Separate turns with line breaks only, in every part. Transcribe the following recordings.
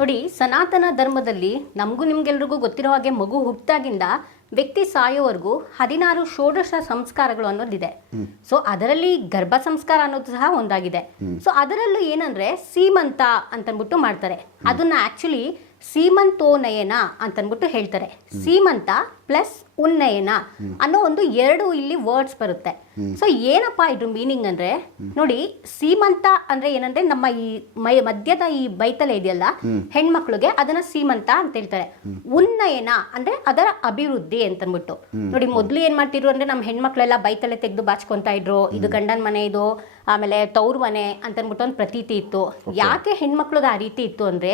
ನೋಡಿ ಸನಾತನ ಧರ್ಮದಲ್ಲಿ ನಮಗೂ ನಿಮ್ಗೆಲ್ರಿಗೂ ಗೊತ್ತಿರೋ ಹಾಗೆ ಮಗು ಹುಟ್ಟಾಗಿಂದ ವ್ಯಕ್ತಿ ಸಾಯೋವರೆಗೂ ಹದಿನಾರು ಷೋಡಶ ಸಂಸ್ಕಾರಗಳು ಅನ್ನೋದಿದೆ. ಸೊ ಅದರಲ್ಲಿ ಗರ್ಭ ಸಂಸ್ಕಾರ ಅನ್ನೋದು ಸಹ ಒಂದಾಗಿದೆ. ಸೊ ಅದರಲ್ಲೂ ಏನಂದ್ರೆ ಸೀಮಂತ ಅಂತನ್ಬಿಟ್ಟು ಮಾಡ್ತಾರೆ. ಅದನ್ನ ಆಕ್ಚುಲಿ ಸೀಮಂತೋನಯನ ಅಂತನ್ಬಿಟ್ಟು ಹೇಳ್ತಾರೆ. ಸೀಮಂತ ಪ್ಲಸ್ ಉನ್ನಯನ ಅನ್ನೋ ಒಂದು ಎರಡು ಇಲ್ಲಿ ವರ್ಡ್ಸ್ ಬರುತ್ತೆ. ಸೊ ಏನಪ್ಪಾ ಇದ್ರ ಮೀನಿಂಗ್ ಅಂದ್ರೆ? ನೋಡಿ ಸೀಮಂತ ಅಂದ್ರೆ ಏನಂದ್ರೆ ನಮ್ಮ ಈ ಮೈ ಮಧ್ಯದ ಈ ಬೈತಲೆ ಇದೆಯಲ್ಲ ಹೆಣ್ಮಕ್ಳಿಗೆ ಅದನ್ನ ಸೀಮಂತ ಅಂತ ಹೇಳ್ತಾರೆ. ಉನ್ನಯನ ಅಂದ್ರೆ ಅದರ ಅಭಿವೃದ್ಧಿ ಅಂತನ್ಬಿಟ್ಟು. ನೋಡಿ ಮೊದ್ಲು ಏನ್ ಮಾಡ್ತಿದ್ರು ಅಂದ್ರೆ ನಮ್ಮ ಹೆಣ್ಮಕ್ಳೆಲ್ಲ ಬೈತಲೆ ತೆಗೆದು ಬಾಚ್ಕೊಂತ ಇದ್ರು. ಇದು ಗಂಡನ ಮನೆ ಇದು ಆಮೇಲೆ ತೌರ್ ಮನೆ ಅಂತನ್ಬಿಟ್ಟು ಒಂದು ಪ್ರತೀತಿ ಇತ್ತು. ಯಾಕೆ ಹೆಣ್ಮಕ್ಳಿಗೆ ಆ ರೀತಿ ಇತ್ತು ಅಂದ್ರೆ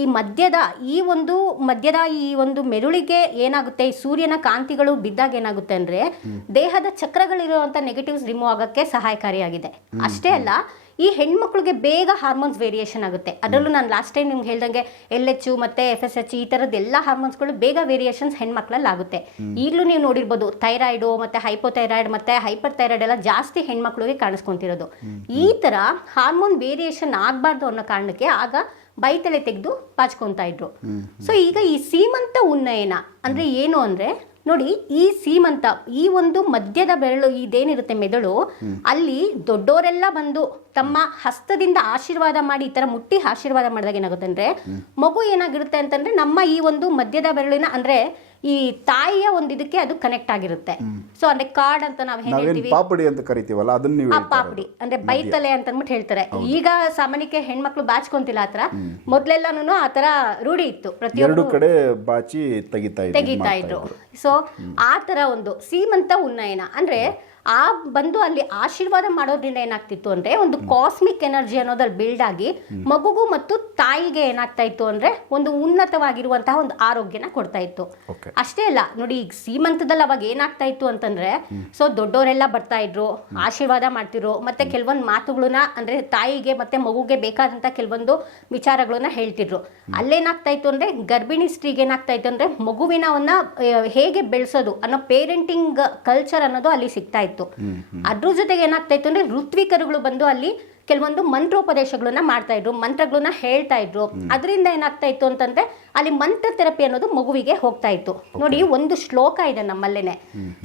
ಈ ಮಧ್ಯದ ಈ ಒಂದು ಮಧ್ಯದ ಈ ಒಂದು ಮೆದುಳಿಗೆ ಏನಾಗುತ್ತೆ ಈ ಸೂರ್ಯನ ಕಾಂತಿಗಳು ಬಿದ್ದಾಗ ಏನಾಗುತ್ತೆ ಅಂದ್ರೆ ದೇಹದ ಚಕ್ರಗಳಿರುವಂತ ನೆಗೆಟಿವ್ಸ್ ರಿಮೂವ್ ಆಗಕ್ಕೆ ಸಹಾಯಕಾರಿಯಾಗಿದೆ. ಅಷ್ಟೇ ಅಲ್ಲ ಈ ಹೆಣ್ಮಕ್ಳಿಗೆ ಬೇಗ ಹಾರ್ಮೋನ್ಸ್ ವೇರಿಯೇಷನ್ ಆಗುತ್ತೆ. ಅದರಲ್ಲೂ ನಾನು ಲಾಸ್ಟ್ ಟೈಮ್ ನಿಮ್ಗೆ ಹೇಳ್ದಂಗೆ ಎಲ್ ಎಚ್ ಮತ್ತೆ ಎಫ್ ಎಸ್ ಎಚ್ ಈ ಥರದ್ದು ಎಲ್ಲ ಹಾರ್ಮೋನ್ಸ್ಗಳು ಬೇಗ ವೇರಿಯೇಷನ್ಸ್ ಹೆಣ್ಮಕ್ಳಲ್ಲಿ ಆಗುತ್ತೆ. ಈಗಲೂ ನೀವು ನೋಡಿರ್ಬೋದು ಥೈರಾಯ್ಡು ಮತ್ತೆ ಹೈಪೋಥೈರಾಯ್ಡ್ ಮತ್ತೆ ಹೈಪರ್ ಥೈರಾಯ್ಡ್ ಎಲ್ಲ ಜಾಸ್ತಿ ಹೆಣ್ಮಕ್ಳಿಗೆ ಕಾಣಿಸ್ಕೊಂತಿರೋದು. ಈ ತರ ಹಾರ್ಮೋನ್ ವೇರಿಯೇಷನ್ ಆಗಬಾರ್ದು ಅನ್ನೋ ಕಾರಣಕ್ಕೆ ಆಗ ಬೈತಲೆ ತೆಗೆದು ಪಾಚ್ಕೊಂತಾ ಇದ್ರು. ಸೊ ಈಗ ಈ ಸೀಮಂತ ಉನ್ನಯನ ಅಂದ್ರೆ ಏನು ಅಂದ್ರೆ ನೋಡಿ ಈ ಸೀಮಂತ ಈ ಒಂದು ಮಧ್ಯದ ಬೆರಳು ಇದೇನಿರುತ್ತೆ ಮೆದುಳು ಅಲ್ಲಿ ದೊಡ್ಡೋರೆಲ್ಲ ಬಂದು ತಮ್ಮ ಹಸ್ತದಿಂದ ಆಶೀರ್ವಾದ ಮಾಡಿ ಈ ತರ ಮುಟ್ಟಿ ಆಶೀರ್ವಾದ ಮಾಡಿದಾಗ ಏನಾಗುತ್ತೆ ಅಂದ್ರೆ ಮಗು ಏನಾಗಿರುತ್ತೆ ಅಂತಂದ್ರೆ ನಮ್ಮ ಈ ಒಂದು ಮಧ್ಯದ ಬೆರಳಿನ ಅಂದ್ರೆ ಈ ತಾಯಿಯ ಒಂದು ಇದಕ್ಕೆ ಅದು ಕನೆಕ್ಟ್ ಆಗಿರುತ್ತೆ. ಸೊ ಅಂದ್ರೆ ಕಾರ್ಡ್ ಅಂತ ನಾವು ಏನ್ ಹೇಳ್ತೀವಿ?
ಪಾಪಡಿ ಅಂತ ಕರಿತೀವಲ್ಲ ಅದನ್ನ ನೀವು
ಪಾಪಡಿ. ಅಂದ್ರೆ ಬೈತಲೆ ಅಂತ ಅಂದ್ಬಿಟ್ಟು ಹೇಳ್ತಾರೆ. ಈಗ ಸಾಮಾನ್ಯಕ್ಕೆ ಹೆಣ್ಮಕ್ಳು ಬಾಚ್ಕೊಂತಿಲ್ಲ ಆತರ ಮೊದ್ಲೆಲ್ಲಾನು ಆತರ ತರ ರೂಢಿ ಇತ್ತು. ಪ್ರತಿಯೊಂದು
ಕಡೆ ಬಾಚಿ ತೆಗಿತಾ
ತೆಗಿತಾ ಇದ್ರು. ಸೊ ಆತರ ತರ ಒಂದು ಸೀಮಂತ ಉನ್ನಯನ. ಅಂದ್ರೆ ಆ ಬಂದು ಅಲ್ಲಿ ಆಶೀರ್ವಾದ ಮಾಡೋದ್ರಿಂದ ಏನಾಗ್ತಿತ್ತು ಅಂದ್ರೆ ಒಂದು ಕಾಸ್ಮಿಕ್ ಎನರ್ಜಿ ಅನ್ನೋದ್ರಲ್ಲಿ ಬಿಲ್ಡ್ ಆಗಿ ಮಗುಗೂ ಮತ್ತು ತಾಯಿಗೆ ಏನಾಗ್ತಾ ಇತ್ತು ಅಂದ್ರೆ ಒಂದು ಉನ್ನತವಾಗಿರುವಂತಹ ಒಂದು ಆರೋಗ್ಯನ ಕೊಡ್ತಾ ಇತ್ತು. ಅಷ್ಟೇ ಅಲ್ಲ ನೋಡಿ ಈಗ ಸೀಮಂತದಲ್ಲಿ ಅವಾಗ ಏನಾಗ್ತಾ ಇತ್ತು ಅಂತಂದ್ರೆ ಸೊ ದೊಡ್ಡವರೆಲ್ಲ ಬರ್ತಾ ಇದ್ರು ಆಶೀರ್ವಾದ ಮಾಡ್ತಿದ್ರು ಮತ್ತೆ ಕೆಲವೊಂದು ಮಾತುಗಳನ್ನ ಅಂದ್ರೆ ತಾಯಿಗೆ ಮತ್ತೆ ಮಗುಗೆ ಬೇಕಾದಂತ ಕೆಲವೊಂದು ವಿಚಾರಗಳನ್ನ ಹೇಳ್ತಿದ್ರು. ಅಲ್ಲೇನಾಗ್ತಾ ಇತ್ತು ಅಂದ್ರೆ ಗರ್ಭಿಣಿ ಸ್ತ್ರೀಗೆ ಏನಾಗ್ತಾ ಇತ್ತು ಅಂದ್ರೆ ಮಗುವಿನವನ್ನ ಆ, ಹೇಗೆ ಬೆಳೆಸೋದು ಅನ್ನೋ ಪೇರೆಂಟಿಂಗ್ ಕಲ್ಚರ್ ಅನ್ನೋದು ಅಲ್ಲಿ ಸಿಗ್ತಾ ಇತ್ತು. ಅದ್ರ ಜೊತೆಗೆ ಏನಾಗ್ತಾ ಇತ್ತು ಅಂದ್ರೆ ಋತ್ವಿಕರುಗಳು ಬಂದು ಅಲ್ಲಿ ಕೆಲವೊಂದು ಮಂತ್ರೋಪದೇಶಗಳನ್ನ ಮಾಡ್ತಾ ಇದ್ರು ಮಂತ್ರಗಳನ್ನ ಹೇಳ್ತಾ ಇದ್ರು. ಅದರಿಂದ ಏನಾಗ್ತಾ ಇತ್ತು ಅಂತಂದ್ರೆ ಅಲ್ಲಿ ಮಂತ್ರ ಥೆರಪಿ ಅನ್ನೋದು ಮಗುವಿಗೆ ಹೋಗ್ತಾ ಇತ್ತು ನೋಡಿ ಒಂದು ಶ್ಲೋಕ ಇದೆ ನಮ್ಮಲ್ಲೇನೆ.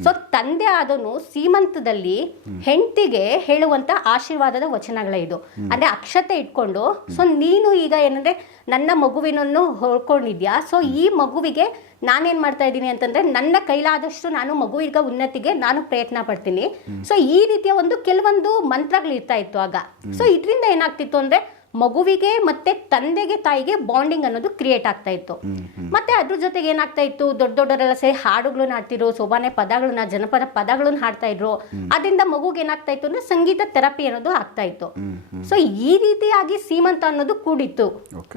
ಸೊ ತಂದೆ ಆದನು ಸೀಮಂತದಲ್ಲಿ ಹೆಂಡತಿಗೆ ಹೇಳುವಂತ ಆಶೀರ್ವಾದದ ವಚನಗಳ ಇದು ಅಂದ್ರೆ ಅಕ್ಷತೆ ಇಟ್ಕೊಂಡು ಸೊ ನೀನು ಈಗ ಏನಂದ್ರೆ ನನ್ನ ಮಗುವಿನನ್ನು ಹೊಳ್ಕೊಂಡಿದ್ಯಾ? ಸೊ ಈ ಮಗುವಿಗೆ ನಾನೇನ್ ಮಾಡ್ತಾ ಇದ್ದೀನಿ ಅಂತಂದ್ರೆ ನನ್ನ ಕೈಲಾದಷ್ಟು ನಾನು ಮಗುವಿಗ ಉನ್ನತಿಗೆ ನಾನು ಪ್ರಯತ್ನ ಪಡ್ತೀನಿ. ಸೊ ಈ ರೀತಿಯ ಒಂದು ಕೆಲವೊಂದು ಮಂತ್ರಗಳು ಇರ್ತಾ ಇತ್ತು ಆಗ. ಸೊ ಇದರಿಂದ ಏನಾಗ್ತಿತ್ತು ಅಂದ್ರೆ ಮಗುವಿಗೆ ಮತ್ತೆ ತಂದೆಗೆ ತಾಯಿಗೆ ಬಾಂಡಿಂಗ್ ಅನ್ನೋದು ಕ್ರಿಯೇಟ್ ಆಗ್ತಾ ಇತ್ತು. ಮತ್ತೆ ಅದ್ರ ಜೊತೆಗೆ ಏನಾಗ್ತಾ ಇತ್ತು? ದೊಡ್ಡ ದೊಡ್ಡವರೆಲ್ಲ ಸೇರಿ ಹಾಡುಗಳನ್ನ ಹಾಡ್ತಿದ್ರು ಸೋಬಾನೆ ಪದಗಳನ್ನ ಜನಪದ ಪದಗಳನ್ನ ಹಾಡ್ತಾ ಇದ್ರು. ಅದರಿಂದ ಮಗುಗೆ ಏನಾಗ್ತಾ ಇತ್ತು ಅಂದ್ರೆ ಸಂಗೀತ ಥೆರಪಿ ಅನ್ನೋದು ಆಗ್ತಾ ಇತ್ತು. ಸೊ ಈ ರೀತಿಯಾಗಿ ಸೀಮಂತ ಅನ್ನೋದು ಕೂಡಿತ್ತು.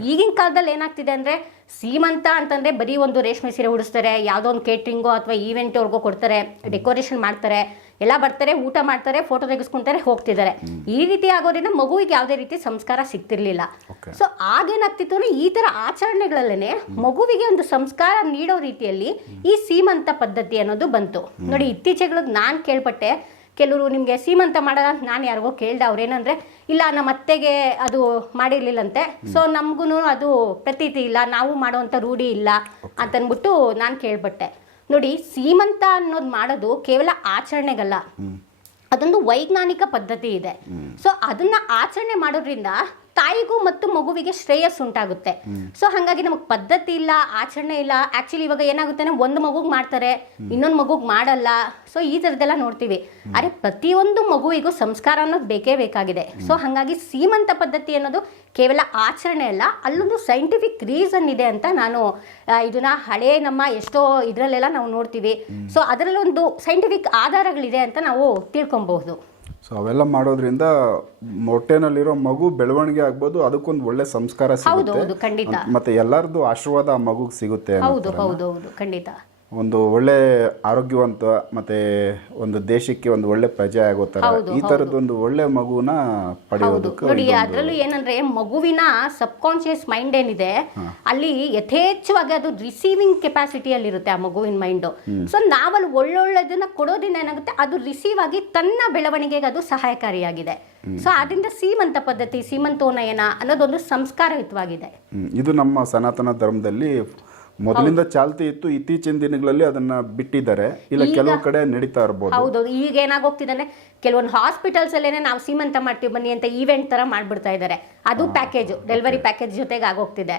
ಈಗಿನ ಕಾಲದಲ್ಲಿ ಏನಾಗ್ತಿದೆ ಅಂದ್ರೆ ಸೀಮಂತ ಅಂತಂದ್ರೆ ಬರೀ ಒಂದು ರೇಷ್ಮೆ ಸೀರೆ ಉಡಿಸ್ತಾರೆ ಯಾವುದೋ ಒಂದು ಕೇಟ್ರಿಂಗೋ ಅಥವಾ ಈವೆಂಟ್ ಅವ್ರಿಗೋ ಕೊಡ್ತಾರೆ ಡೆಕೋರೇಷನ್ ಮಾಡ್ತಾರೆ. ಎಲ್ಲ ಬರ್ತಾರೆ ಊಟ ಮಾಡ್ತಾರೆ ಫೋಟೋ ತೆಗೆಸ್ಕೊಂತಾರೆ ಹೋಗ್ತಿದ್ದಾರೆ. ಈ ರೀತಿ ಆಗೋದ್ರಿಂದ ಮಗುವಿಗೆ ಯಾವುದೇ ರೀತಿ ಸಂಸ್ಕಾರ ಸಿಗ್ತಿರ್ಲಿಲ್ಲ. ಸೊ ಆಗೇನಾಗ್ತಿತ್ತು ಅಂದ್ರೆ ಈ ತರ ಆಚರಣೆಗಳಲ್ಲೇನೆ ಮಗುವಿಗೆ ಒಂದು ಸಂಸ್ಕಾರ ನೀಡೋ ರೀತಿಯಲ್ಲಿ ಈ ಸೀಮಂತ ಪದ್ಧತಿ ಅನ್ನೋದು ಬಂತು. ನೋಡಿ ಇತ್ತೀಚೆಗೆ ನಾನು ಕೇಳ್ಪಟ್ಟೆ. ಕೆಲವರು ನಿಮಗೆ ಸೀಮಂತ ಮಾಡೋದ ನಾನು ಯಾರಿಗೋ ಕೇಳ್ದೆ. ಅವ್ರೇನಂದ್ರೆ ಇಲ್ಲ ನಮ್ಮ ಅತ್ತೆಗೆ ಅದು ಮಾಡಿರ್ಲಿಲ್ಲಂತೆ. ಸೊ ನಮಗೂ ಅದು ಪ್ರತೀತಿ ಇಲ್ಲ. ನಾವು ಮಾಡುವಂಥ ರೂಢಿ ಇಲ್ಲ. ಅಂತನ್ಬಿಟ್ಟು ನಾನು ಕೇಳ್ಪಟ್ಟೆ. ನೋಡಿ ಸೀಮಂತ ಅನ್ನೋದು ಮಾಡೋದು ಕೇವಲ ಆಚರಣೆಗಲ್ಲ. ಅದೊಂದು ವೈಜ್ಞಾನಿಕ ಪದ್ಧತಿ ಇದೆ. ಸೊ ಅದನ್ನ ಆಚರಣೆ ಮಾಡೋದ್ರಿಂದ ತಾಯಿಗೂ ಮತ್ತು ಮಗುವಿಗೆ ಶ್ರೇಯಸ್ ಉಂಟಾಗುತ್ತೆ. ಸೊ ಹಾಗಾಗಿ ನಮಗೆ ಪದ್ಧತಿ ಇಲ್ಲ ಆಚರಣೆ ಇಲ್ಲ. ಆಕ್ಚುಲಿ ಇವಾಗ ಏನಾಗುತ್ತೆ ಅಂದ್ರೆ ಒಂದು ಮಗುಗ್ ಮಾಡ್ತಾರೆ ಇನ್ನೊಂದು ಮಗುಗ್ ಮಾಡಲ್ಲ. ಸೊ ಈ ಥರದ್ದೆಲ್ಲ ನೋಡ್ತೀವಿ. ಅರೆ ಪ್ರತಿಯೊಂದು ಮಗುವಿಗೂ ಸಂಸ್ಕಾರ ಅನ್ನೋದು ಬೇಕೇ ಬೇಕಾಗಿದೆ. ಸೊ ಹಾಗಾಗಿ ಸೀಮಂತ ಪದ್ಧತಿ ಅನ್ನೋದು ಕೇವಲ ಆಚರಣೆ ಅಲ್ಲ ಅಲ್ಲೊಂದು ಸೈಂಟಿಫಿಕ್ ರೀಸನ್ ಇದೆ ಅಂತ ನಾನು ಇದನ್ನ ಹಳೆ ನಮ್ಮ ಎಷ್ಟೋ ಇದರಲ್ಲೆಲ್ಲ ನಾವು ನೋಡ್ತೀವಿ. ಸೊ ಅದರಲ್ಲೊಂದು ಸೈಂಟಿಫಿಕ್ ಆಧಾರಗಳಿದೆ ಅಂತ ನಾವು ತಿಳ್ಕೊಬಹುದು.
ಸೊ ಅವೆಲ್ಲ ಮಾಡೋದ್ರಿಂದ ಮೊಟ್ಟೆನಲ್ಲಿರೋ ಮಗು ಬೆಳವಣಿಗೆ ಆಗ್ಬೋದು ಅದಕ್ಕೊಂದು ಒಳ್ಳೆ ಸಂಸ್ಕಾರ
ಹೌದು
ಸಿಗುತ್ತೆ.
ಹೌದು ಖಂಡಿತ.
ಮತ್ತೆ ಎಲ್ಲರದು ಆಶೀರ್ವಾದ ಆ ಮಗುಗೆ ಸಿಗುತ್ತೆ ಅನ್ನೋ
ಹೌದು. ಹೌದು ಹೌದು ಖಂಡಿತ.
ಒಂದು ಒಳ್ಳೆ ಆರೋಗ್ಯವಂತ ಮತ್ತೆ ಒಂದು ದೇಶಕ್ಕೆ ಒಂದು ಒಳ್ಳೆ ಪ್ರಜೆ ಆಗೋ ತರ ಈ ತರದ ಒಂದು ಒಳ್ಳೆ ಮಗುನ
ಪಡೆಯೋದು
ಪಡೆಯೋದಕ್ಕೆ
ನೋಡಿ ಅದ್ರಲ್ಲೂ ಏನಂದ್ರೆ ಮಗುವಿನ ಸಬ್ ಕಾನ್ಶಿಯಸ್ ಮೈಂಡ್ ಏನಿದೆ ಅಲ್ಲಿ ಯಥೇಚ್ಛವಾಗಿ ಅದು ರಿಸೀವಿಂಗ್ ಕೆಪಾಸಿಟಿಯಲ್ಲಿ ಇರುತ್ತೆ ಆ ಮಗುವಿನ ಮೈಂಡ್ ಸೊ ನಾವಲ್ಲಿ ಒಳ್ಳೊಳ್ಳೆದನ್ನ ಕೊಡೋದ್ರಿಂದ ಏನಾಗುತ್ತೆ ಅದು ರಿಸೀವ್ ಆಗಿ ತನ್ನ ಬೆಳವಣಿಗೆಗೆ ಅದು ಸಹಾಯಕಾರಿಯಾಗಿದೆ. ಸೊ ಅದರಿಂದ ಸೀಮಂತ ಪದ್ಧತಿ ಸೀಮಂತೋನಯನ ಅನ್ನೋದೊಂದು ಸಂಸ್ಕಾರಯುತವಾಗಿದೆ.
ಇದು ನಮ್ಮ ಸನಾತನ ಧರ್ಮದಲ್ಲಿ ಮೊದಲಿಂದ ಚಾಲ್ತಿ ಇತ್ತು ಇತ್ತೀಚಿನ ದಿನಗಳಲ್ಲಿ ಅದನ್ನ ಬಿಟ್ಟಿದ್ದಾರೆ. ಇಲ್ಲ ಕೆಲವು ಕಡೆ ನಡೀತಾ ಇರಬಹುದು
ಹೌದು ಈಗ ಏನಾಗೋಗ್ತಿದೆ ಅಂದ್ರೆ ಕೆಲವೊಂದು ಹಾಸ್ಪಿಟಲ್ಸ್ ಅಲ್ಲೇನೆ ನಾವು ಸೀಮಂತ ಮಾಡ್ತೀವಿ ಬನ್ನಿ ಅಂತ ಈವೆಂಟ್ ತರ ಮಾಡ್ಬಿಡ್ತಾ ಇದ್ದಾರೆ. ಅದು ಪ್ಯಾಕೇಜ್ ಡೆಲಿವರಿ ಪ್ಯಾಕೇಜ್ ಜೊತೆಗೆ ಆಗೋಗ್ತಿದೆ.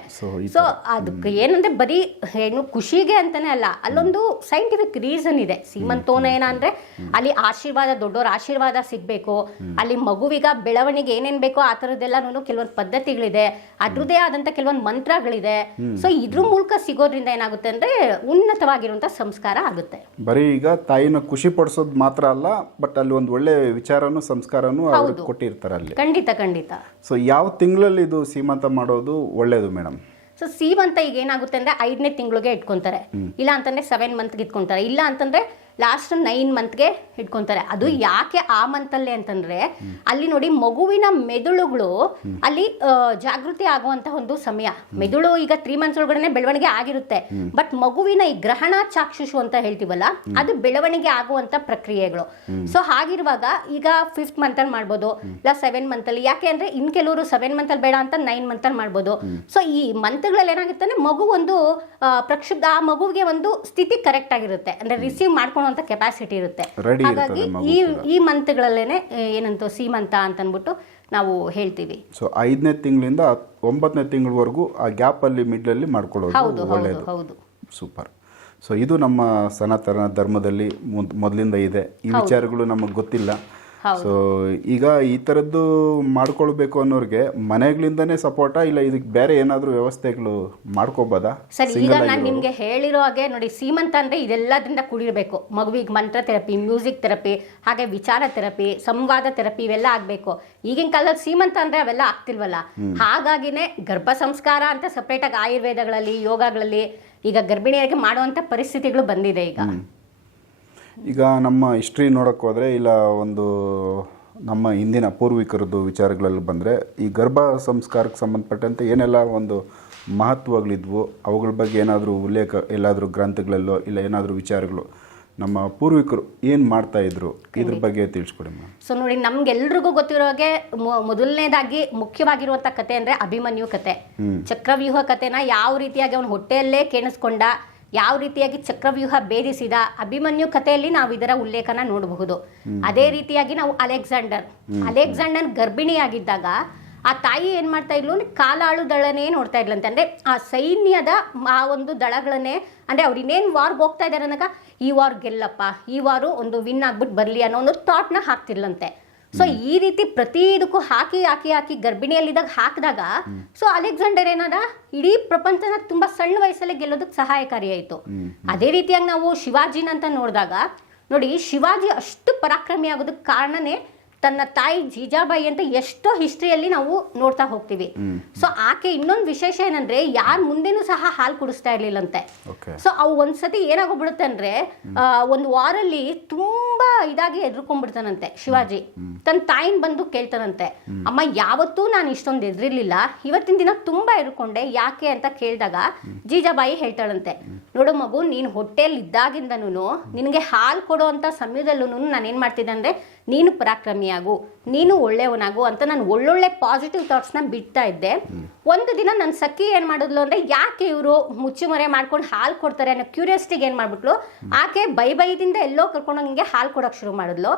ಸೊ ಅದಕ್ಕೆ ಏನಂದ್ರೆ ಬರೀ ಏನು ಖುಷಿಗೆ ಅಂತಾನೆ ಅಲ್ಲ ಅಲ್ಲೊಂದು ಸೈಂಟಿಫಿಕ್ ರೀಸನ್ ಇದೆ. ಸೀಮಂತೋನ ಏನಂದ್ರೆ ಅಲ್ಲಿ ಆಶೀರ್ವಾದ ದೊಡ್ಡವ್ರ ಆಶೀರ್ವಾದ ಸಿಗ್ಬೇಕು. ಅಲ್ಲಿ ಮಗುವಿಗ ಬೆಳವಣಿಗೆ ಏನೇನ್ ಬೇಕೋ ಆ ತರದ್ದೆಲ್ಲ ಕೆಲವೊಂದು ಪದ್ಧತಿಗಳಿದೆ. ಅದ್ರದೇ ಆದಂತ ಕೆಲವೊಂದು ಮಂತ್ರಗಳಿದೆ. ಸೊ ಇದ್ರ ಮೂಲಕ ಸಿಗೋದ್ರಿಂದ ಏನಾಗುತ್ತೆ ಅಂದ್ರೆ ಉನ್ನತವಾಗಿರುವಂಥ ಸಂಸ್ಕಾರ ಆಗುತ್ತೆ.
ಬರೀ ಈಗ ತಾಯಿನ ಖುಷಿ ಪಡಿಸೋದು ಮಾತ್ರ ಅಲ್ಲ ಬಟ್ ಅಲ್ಲಿ ಒಂದು ಒಳ್ಳೆ ವಿಚಾರನು ಸಂಸ್ಕಾರನೂ ಅವ್ರಿಗೆ ಕೊಟ್ಟಿರ್ತಾರೆ ಅಲ್ಲಿ.
ಖಂಡಿತ ಖಂಡಿತ.
ಸೊ ಯಾವ ತಿಂಗಳಲ್ಲಿ ಇದು ಸೀಮಂತ ಮಾಡೋದು ಒಳ್ಳೇದು ಮೇಡಮ್?
ಸೊ ಸೀಮಂತ ಈಗ ಏನಾಗುತ್ತೆ ಅಂದ್ರೆ ಐದನೇ ತಿಂಗಳಿಗೆ ಇಟ್ಕೊಂತಾರೆ. ಇಲ್ಲ ಅಂತಂದ್ರೆ ಸೆವೆನ್ ಮಂತ್ಗೆ ಇಟ್ಕೊಂತಾರೆ. ಇಲ್ಲ ಅಂತಂದ್ರೆ ಲಾಸ್ಟ್ ನೈನ್ ಮಂತ್ಗೆ ಇಟ್ಕೊತಾರೆ. ಅದು ಯಾಕೆ ಆ ಮಂತಲ್ಲೇ ಅಂತಂದ್ರೆ ಅಲ್ಲಿ ನೋಡಿ ಮಗುವಿನ ಮೆದುಳುಗಳು ಅಲ್ಲಿ ಜಾಗೃತಿ ಆಗುವಂತ ಒಂದು ಸಮಯ. ಮೆದುಳು ಈಗ ತ್ರೀ ಮಂತ್ಸ್ ಒಳಗಡೆ ಬೆಳವಣಿಗೆ ಆಗಿರುತ್ತೆ. ಬಟ್ ಮಗುವಿನ ಈ ಗ್ರಹಣ ಚಾಕ್ಷುಷು ಅಂತ ಹೇಳ್ತೀವಲ್ಲ ಅದು ಬೆಳವಣಿಗೆ ಆಗುವಂತ ಪ್ರಕ್ರಿಯೆಗಳು. ಸೊ ಹಾಗಿರುವಾಗ ಈಗ ಫಿಫ್ತ್ ಮಂತ್ ಅಲ್ಲಿ ಮಾಡ್ಬೋದು ಇಲ್ಲ ಸೆವೆನ್ ಮಂತ್ ಅಲ್ಲಿ. ಯಾಕೆ ಅಂದ್ರೆ ಇನ್ ಕೆಲವರು ಸೆವೆನ್ ಮಂತ್ ಅಲ್ಲಿ ಬೇಡ ಅಂತ ನೈನ್ ಮಂತ್ ಅಲ್ಲಿ ಮಾಡ್ಬೋದು. ಸೊ ಈ ಮಂತ್ಗಳಲ್ಲಿ ಏನಾಗುತ್ತೆ ಅಂದ್ರೆ ಮಗು ಒಂದು ಪ್ರಕ್ಷುಬ್ಧ ಆ ಮಗುವಿಗೆ ಒಂದು ಸ್ಥಿತಿ ಕರೆಕ್ಟ್ ಆಗಿರುತ್ತೆ. ಅಂದ್ರೆ ರಿಸೀವ್ ಮಾಡ್ಕೊಳ್ಳುವಂತ ಕೆಪಾಸಿಟಿ ಇರುತ್ತೆ. ಹಾಗಾಗಿ ಈ ಈ ಮಂತ್ಗಳಲ್ಲೇ ಏನಂತ ಸೀಮಂತ ಅಂತ ಅಂದ್ಬಿಟ್ಟು ನಾವು ಹೇಳ್ತೀವಿ.
ಸೊ ಐದನೇ ತಿಂಗಳಿಂದ ಒಂಬತ್ತನೇ ತಿಂಗಳವರೆಗೂ ಆ ಗ್ಯಾಪ್ ಅಲ್ಲಿ ಮಿಡ್ಲಲ್ಲಿ
ಹೌದು
ಮಾಡ್ಕೊಳ್ಳೋದು
ಹೌದು
ಒಳ್ಳೇದು.
ಹೌದು.
ಸೂಪರ್ ಸೊ ಇದು ನಮ್ಮ ಸನಾತನ ಧರ್ಮದಲ್ಲಿ ಮೊದ್- ಮೊದಲಿಂದ ಇದೆ. ಈ ವಿಚಾರಗಳು ನಮಗೆ ಗೊತ್ತಿಲ್ಲ. ಸೊ ಈಗ ಈ ಥರದ್ದು ಮಾಡ್ಕೊಳ್ಬೇಕು ಅನ್ನೋರಿಗೆ ಮನೆಗಳಿಂದನೇ ಸಪೋರ್ಟಾ ಇಲ್ಲ ಇದಕ್ಕೆ ಬೇರೆ ಏನಾದರೂ ವ್ಯವಸ್ಥೆಗಳು ಮಾಡ್ಕೋಬೋದಾ?
ಸರಿ ಈಗ ನಾನು ನಿಮಗೆ ಹೇಳಿರೋ ಹಾಗೆ ನೋಡಿ ಸೀಮಂತ ಅಂದ್ರೆ ಇದೆಲ್ಲದ್ರಿಂದ ಕೂಡಿರಬೇಕು. ಮಗುವಿಗೆ ಮಂತ್ರ ಥೆರಪಿ ಮ್ಯೂಸಿಕ್ ಥೆರಪಿ ಹಾಗೆ ವಿಚಾರ ಥೆರಪಿ ಸಂವಾದ ಥೆರಪಿ ಇವೆಲ್ಲ ಆಗಬೇಕು. ಈಗಿನ ಕಾಲದಲ್ಲಿ ಸೀಮಂತ ಅಂದ್ರೆ ಅವೆಲ್ಲ ಆಗ್ತಿಲ್ವಲ್ಲ? ಹಾಗಾಗಿನೇ ಗರ್ಭ ಸಂಸ್ಕಾರ ಅಂತ ಸಪ್ರೇಟಾಗಿ ಆಯುರ್ವೇದಗಳಲ್ಲಿ ಯೋಗಗಳಲ್ಲಿ ಈಗ ಗರ್ಭಿಣಿಯರಿಗೆ ಮಾಡುವಂತ ಪರಿಸ್ಥಿತಿಗಳು ಬಂದಿದೆ ಈಗ.
ಈಗ ನಮ್ಮ ಹಿಸ್ಟ್ರಿ ನೋಡೋಕೆ ಹೋದರೆ ಇಲ್ಲ ಒಂದು ನಮ್ಮ ಹಿಂದಿನ ಪೂರ್ವಿಕರದ್ದು ವಿಚಾರಗಳಲ್ಲಿ ಬಂದರೆ ಈ ಗರ್ಭ ಸಂಸ್ಕಾರಕ್ಕೆ ಸಂಬಂಧಪಟ್ಟಂತೆ ಏನೆಲ್ಲ ಒಂದು ಮಹತ್ವಗಳಿದ್ವು ಅವುಗಳ ಬಗ್ಗೆ ಏನಾದರೂ ಉಲ್ಲೇಖ ಎಲ್ಲಾದರೂ ಗ್ರಂಥಗಳಲ್ಲೋ ಇಲ್ಲ ಏನಾದರೂ ವಿಚಾರಗಳು ನಮ್ಮ ಪೂರ್ವಿಕರು ಏನು ಮಾಡ್ತಾ ಇದ್ರು? ಇದ್ರ ಬಗ್ಗೆ ತಿಳಿಸ್ಕೊಡಿ ಮ್ಯಾಮ್
ಸೊ ನೋಡಿ ನಮ್ಗೆಲ್ರಿಗೂ ಗೊತ್ತಿರೋ ಹಾಗೆ ಮೊದಲನೇದಾಗಿ ಮುಖ್ಯವಾಗಿರುವಂಥ ಕತೆ ಅಂದ್ರೆ ಅಭಿಮನ್ಯು ಕತೆ. ಚಕ್ರವ್ಯೂಹ ಕತೆನ ಯಾವ ರೀತಿಯಾಗಿ ಅವನ ಹೊಟ್ಟೆಯಲ್ಲೇ ಕೇಣಿಸ್ಕೊಂಡ ಯಾವ ರೀತಿಯಾಗಿ ಚಕ್ರವ್ಯೂಹ ಭೇದಿಸಿದ ಅಭಿಮನ್ಯು ಕಥೆಯಲ್ಲಿ ನಾವು ಇದರ ಉಲ್ಲೇಖನ ನೋಡಬಹುದು. ಅದೇ ರೀತಿಯಾಗಿ ನಾವು ಅಲೆಕ್ಸಾಂಡರ್. ಅಲೆಕ್ಸಾಂಡರ್ ಗರ್ಭಿಣಿಯಾಗಿದ್ದಾಗ ಆ ತಾಯಿ ಏನ್ ಮಾಡ್ತಾ ಇದ್ಲು? ಅಂದ್ರೆ ಕಾಲಾಳು ದಳನೇ ನೋಡ್ತಾ ಇದ್ಲಂತೆ ಅಂದ್ರೆ ಆ ಸೈನ್ಯದ ಆ ಒಂದು ದಳಗಳನ್ನೇ ಅಂದ್ರೆ ಅವ್ರು ಇನ್ನೇನು ವಾರ್ಗೆ ಹೋಗ್ತಾ ಇದ್ದಾರೆ ಅನ್ನೋಕ ಈ ವಾರ್ ಗೆಲ್ಲಪ್ಪ ಈ ವಾರು ಒಂದು ವಿನ್ ಆಗ್ಬಿಟ್ಟು ಬರ್ಲಿ ಅನ್ನೋ ಒಂದು ಥಾಟ್ನ ಹಾಕ್ತಿರ್ಲಂತೆ ಸೊ ಈ ರೀತಿ ಪ್ರತಿ ಇದಕ್ಕೂ ಹಾಕಿ ಹಾಕಿ ಹಾಕಿ ಗರ್ಭಿಣಿಯಲ್ಲಿದ್ದಾಗ ಹಾಕಿದಾಗ ಸೊ ಅಲೆಕ್ಸಾಂಡರ್ ಏನಾದ? ಇಡೀ ಪ್ರಪಂಚನ ತುಂಬಾ ಸಣ್ಣ ವಯಸ್ಸಲ್ಲೇ ಗೆಲ್ಲೋದಕ್ಕೆ ಸಹಾಯಕಾರಿ ಆಯಿತು ಅದೇ ರೀತಿಯಾಗಿ ನಾವು ಶಿವಾಜಿನ ಅಂತ ನೋಡಿದಾಗ, ನೋಡಿ, ಶಿವಾಜಿ ಅಷ್ಟು ಪರಾಕ್ರಮಿ ಆಗೋದಕ್ಕೆ ಕಾರಣನೇ ತನ್ನ ತಾಯಿ ಜೀಜಾಬಾಯಿ ಅಂತ ಎಷ್ಟೋ ಹಿಸ್ಟ್ರಿಯಲ್ಲಿ ನಾವು ನೋಡ್ತಾ ಹೋಗ್ತೀವಿ. ಸೊ ಆಕೆ ಇನ್ನೊಂದು ವಿಶೇಷ ಏನಂದ್ರೆ ಯಾರ ಮುಂದೆನೂ ಸಹ ಹಾಲು ಕುಡಿಸ್ತಾ ಇರ್ಲಿಲ್ಲಂತೆ. ಸೊ ಅವು ಒಂದ್ಸತಿ ಏನಾಗೋಗ್ಬಿಡುತ್ತೆ ಅಂದ್ರೆ ಒಂದು ವಾರಲ್ಲಿ ತುಂಬಾ ಇದಾಗಿ ಎದ್ರುಕೊಂಡ್ಬಿಡ್ತಾನಂತೆ ಶಿವಾಜಿ. ತನ್ನ ತಾಯಿನ ಬಂದು ಕೇಳ್ತಾನಂತೆ ಅಮ್ಮ ಯಾವತ್ತೂ ನಾನು ಇಷ್ಟೊಂದು ಎದ್ರಿರ್ಲಿಲ್ಲ. ಇವತ್ತಿನ ದಿನ ತುಂಬಾ ಎದ್ರುಕೊಂಡೆ. ಯಾಕೆ ಅಂತ ಕೇಳಿದಾಗ ಜೀಜಾಬಾಯಿ ಹೇಳ್ತಾಳಂತೆ ನೋಡು ಮಗು ನೀನು ಹೊಟ್ಟೆಯಲ್ಲಿ ಇದ್ದಾಗಿಂದನು ನಿನಗೆ ಹಾಲು ಕೊಡೋ ಅಂತ ಸಮಯದಲ್ಲೂ ನಾನು ಏನ್ ಮಾಡ್ತಿದ್ದೆ ಅಂದ್ರೆ ನೀನು ಪರಾಕ್ರಮಿಯಾಗು ನೀನು ಒಳ್ಳೆಯವನಾಗು ಅಂತ ನಾನು ಒಳ್ಳೊಳ್ಳೆ ಪಾಸಿಟಿವ್ ಥಾಟ್ಸ್ನ ಬಿಡ್ತಾ ಇದ್ದೆ. ಒಂದು ದಿನ ನನ್ನ ಸಖಿ ಏನು ಮಾಡಿದ್ಲು ಅಂದರೆ ಯಾಕೆ ಇವರು ಮುಚ್ಚುಮರೆ ಮಾಡ್ಕೊಂಡು ಹಾಲು ಕೊಡ್ತಾರೆ ಅನ್ನೋ ಕ್ಯೂರಿಯಾಸಿಟಿಗೆ ಏನು ಮಾಡ್ಬಿಟ್ಲು? ಆಕೆ ಬೈ ಬೈದಿಂದ ಎಲ್ಲೋ ಕರ್ಕೊಂಡು ಹಂಗೆ ಹಾಲು ಕೊಡೋಕೆ ಶುರು ಮಾಡಿದ್ಲು.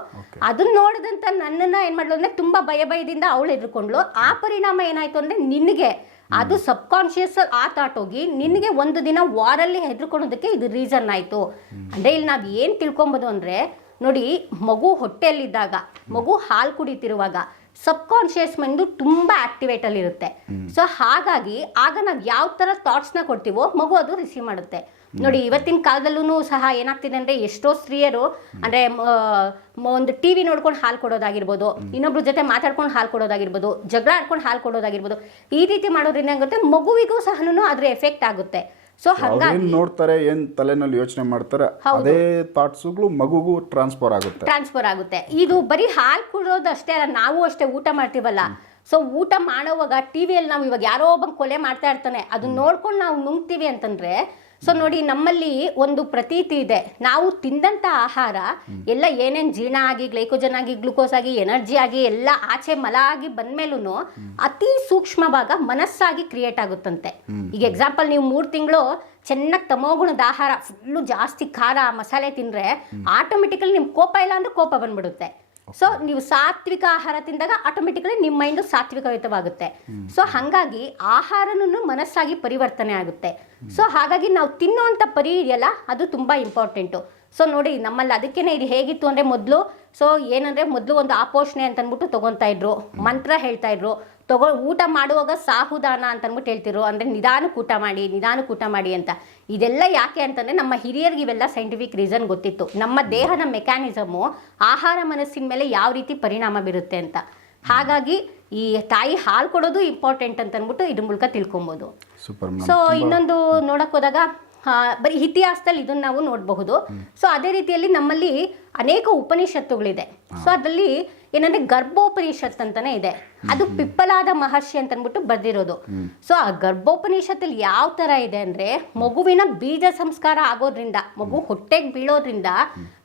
ಅದನ್ನ ನೋಡಿದಂತ ನನ್ನನ್ನು ಏನು ಮಾಡಿದ್ಲು ಅಂದರೆ ತುಂಬ ಭಯ ಭಯದಿಂದ ಅವಳು ಎದ್ರುಕೊಂಡ್ಲು ಆ ಪರಿಣಾಮ ಏನಾಯಿತು ಅಂದರೆ ನಿನಗೆ ಅದು ಸಬ್ ಕಾನ್ಶಿಯಸ್ ಆ ಥಾಟ್ ಹೋಗಿ ನಿನಗೆ ಒಂದು ದಿನ ವಾರಲ್ಲಿ ಹೆದರ್ಕೊಳೋದಕ್ಕೆ ಇದು ರೀಸನ್ ಆಯಿತು. ಅಂದರೆ ಇಲ್ಲಿ ನಾವು ಏನು ತಿಳ್ಕೊಬೋದು ಅಂದ್ರೆ ನೋಡಿ ಮಗು ಹೊಟ್ಟೆಯಲ್ಲಿದ್ದಾಗ ಮಗು ಹಾಲು ಕುಡಿತಿರುವಾಗ ಸಬ್ ಕಾನ್ಶಿಯಸ್ ಮೈಂಡು ತುಂಬಾ ಆಕ್ಟಿವೇಟ್ ಅಲ್ಲಿ ಇರುತ್ತೆ. ಸೊ ಹಾಗಾಗಿ ಆಗ ನಾವು ಯಾವ ತರ ಥಾಟ್ಸ್ನ ಕೊಡ್ತೀವೋ ಮಗು ಅದು ರಿಸೀವ್ ಮಾಡುತ್ತೆ. ನೋಡಿ ಇವತ್ತಿನ ಕಾಲದಲ್ಲೂ ಸಹ ಏನಾಗ್ತಿದೆ ಅಂದ್ರೆ ಎಷ್ಟೋ ಸ್ತ್ರೀಯರು ಅಂದ್ರೆ ಒಂದು ಟಿ ವಿ ಟಿವಿ ನೋಡ್ಕೊಂಡು ಹಾಲು ಕೊಡೋದಾಗಿರ್ಬೋದು ಇನ್ನೊಬ್ರ ಜೊತೆ ಮಾತಾಡ್ಕೊಂಡು ಹಾಲು ಕೊಡೋದಾಗಿರ್ಬೋದು ಜಗಳ ಆಡ್ಕೊಂಡು ಹಾಲು ಕೊಡೋದಾಗಿರ್ಬೋದು ಈ ರೀತಿ ಮಾಡೋದ್ರಿಂದ ಏನಾಗುತ್ತೆ ಮಗುವಿಗೂ ಸಹ ಅದರ ಎಫೆಕ್ಟ್ ಆಗುತ್ತೆ. ಸೊ ಹಂಗಾಗಿ
ನೋಡ್ತಾರೆ ಏನ್ ತಲೆನಲ್ಲಿ ಯೋಚನೆ ಮಾಡ್ತಾರೆ ಅದೇ ಥಾಟ್ಸ್ಗಳು ಮಗುಗೂ ಟ್ರಾನ್ಸ್ಫರ್ ಆಗುತ್ತೆ.
ಟ್ರಾನ್ಸ್ಫರ್ ಆಗುತ್ತೆ. ಇದು ಬರೀ ಹಾಲು ಕುಡೋದು ಅಷ್ಟೇ ಅಲ್ಲ ನಾವು ಅಷ್ಟೇ ಊಟ ಮಾಡ್ತೀವಲ್ಲ. ಸೊ ಊಟ ಮಾಡೋವಾಗ ಟಿವಿಯಲ್ಲಿ ನಾವು ಇವಾಗ ಯಾರೋ ಒಬ್ಬ ಕೊಲೆ ಮಾಡ್ತಾ ಇರ್ತಾನೆ ಅದನ್ನ ನೋಡ್ಕೊಂಡು ನಾವು ನುಂಗ್ತೀವಿ ಅಂತಂದ್ರೆ ಸೊ ನೋಡಿ ನಮ್ಮಲ್ಲಿ ಒಂದು ಪ್ರತೀತಿ ಇದೆ. ನಾವು ತಿಂದಂತ ಆಹಾರ ಎಲ್ಲ ಏನೇನು ಜೀರ್ಣ ಆಗಿ ಗ್ಲೈಕೋಜನ್ ಆಗಿ ಗ್ಲುಕೋಸ್ ಆಗಿ ಎನರ್ಜಿ ಆಗಿ ಎಲ್ಲ ಆಚೆ ಮಲ ಆಗಿ ಬಂದ್ಮೇಲೂ ಅತಿ ಸೂಕ್ಷ್ಮ ಭಾಗ ಮನಸ್ಸಾಗಿ ಕ್ರಿಯೇಟ್ ಆಗುತ್ತಂತೆ. ಈಗ ಎಕ್ಸಾಂಪಲ್ ನೀವು ಮೂರು ತಿಂಗಳು ಚೆನ್ನಾಗಿ ತಮೋಗುಣದ ಆಹಾರ ಫುಲ್ಲು ಜಾಸ್ತಿ ಖಾರ ಮಸಾಲೆ ತಿಂದ್ರೆ ಆಟೋಮೆಟಿಕಲಿ ನಿಮ್ಗೆ ಕೋಪ ಇಲ್ಲ ಅಂದ್ರೆ ಕೋಪ ಬಂದ್ಬಿಡುತ್ತೆ. ಸೊ ನೀವು ಸಾತ್ವಿಕ ಆಹಾರ ತಿಂದಾಗ ಆಟೋಮೆಟಿಕಲಿ ನಿಮ್ಮ ಮೈಂಡು ಸಾತ್ವಿಕಯುತವಾಗುತ್ತೆ. ಸೊ ಹಾಗಾಗಿ ಆಹಾರನೂ ಮನಸ್ಸಾಗಿ ಪರಿವರ್ತನೆ ಆಗುತ್ತೆ. ಸೊ ಹಾಗಾಗಿ ನಾವು ತಿನ್ನುವಂಥ ಪರಿ ಇದೆಯಲ್ಲ ಅದು ತುಂಬ ಇಂಪಾರ್ಟೆಂಟು ಸೊ ನೋಡಿ ನಮ್ಮಲ್ಲಿ ಅದಕ್ಕೇನೆ ಇದು ಹೇಗಿತ್ತು ಅಂದರೆ ಮೊದಲು ಸೊ ಏನಂದರೆ ಮೊದಲು ಒಂದು ಆಪೋಷಣೆ ಅಂತ ಅಂದ್ಬಿಟ್ಟು ತೊಗೊತಾ ಇದ್ರು. ಮಂತ್ರ ಹೇಳ್ತಾ ಇದ್ರು. ತಗೋ ಊಟ ಮಾಡುವಾಗ ಸಾಹುದಾನ ಅಂತ ಅಂದ್ಬಿಟ್ಟು ಹೇಳ್ತಿರು. ಅಂದರೆ ನಿಧಾನಕ್ಕೆ ಊಟ ಮಾಡಿ ನಿಧಾನಕ್ಕೆ ಊಟ ಮಾಡಿ ಅಂತ. ಇದೆಲ್ಲ ಯಾಕೆ ಅಂತಂದರೆ ನಮ್ಮ ಹಿರಿಯರಿಗೆ ಇವೆಲ್ಲ ಸೈಂಟಿಫಿಕ್ ರೀಸನ್ ಗೊತ್ತಿತ್ತು. ನಮ್ಮ ದೇಹದ ಮೆಕ್ಯಾನಿಸಮು ಆಹಾರ ಮನಸ್ಸಿನ ಮೇಲೆ ಯಾವ ರೀತಿ ಪರಿಣಾಮ ಬೀರುತ್ತೆ ಅಂತ. ಹಾಗಾಗಿ ಈ ತಾಯಿ ಹಾಲು ಕೊಡೋದು ಇಂಪಾರ್ಟೆಂಟ್ ಅಂತ ಅಂದ್ಬಿಟ್ಟು ಇದ್ರ ಮೂಲಕ ತಿಳ್ಕೊಬೋದು.
ಸೂಪರ್
ಸೊ ಇನ್ನೊಂದು ನೋಡಕ್ ಹೋದಾಗ ಬರೀ ಇತಿಹಾಸದಲ್ಲಿ ಇದನ್ನ ನಾವು ನೋಡಬಹುದು. ಸೊ ಅದೇ ರೀತಿಯಲ್ಲಿ ನಮ್ಮಲ್ಲಿ ಅನೇಕ ಉಪನಿಷತ್ತುಗಳಿದೆ. ಸೊ ಅದರಲ್ಲಿ ಏನಂದ್ರೆ ಗರ್ಭೋಪನಿಷತ್ ಅಂತಾನೆ ಇದೆ. ಅದು ಪಿಪ್ಪಲಾದ ಮಹರ್ಷಿ ಅಂತ ಅಂದ್ಬಿಟ್ಟು ಬರ್ದಿರೋದು ಸೊ ಆ ಗರ್ಭೋಪನಿಷತ್ತಲ್ಲಿ ಯಾವ ತರ ಇದೆ ಅಂದ್ರೆ ಮಗುವಿನ ಬೀಜ ಸಂಸ್ಕಾರ ಆಗೋದ್ರಿಂದ ಮಗು ಹೊಟ್ಟೆಗೆ ಬೀಳೋದ್ರಿಂದ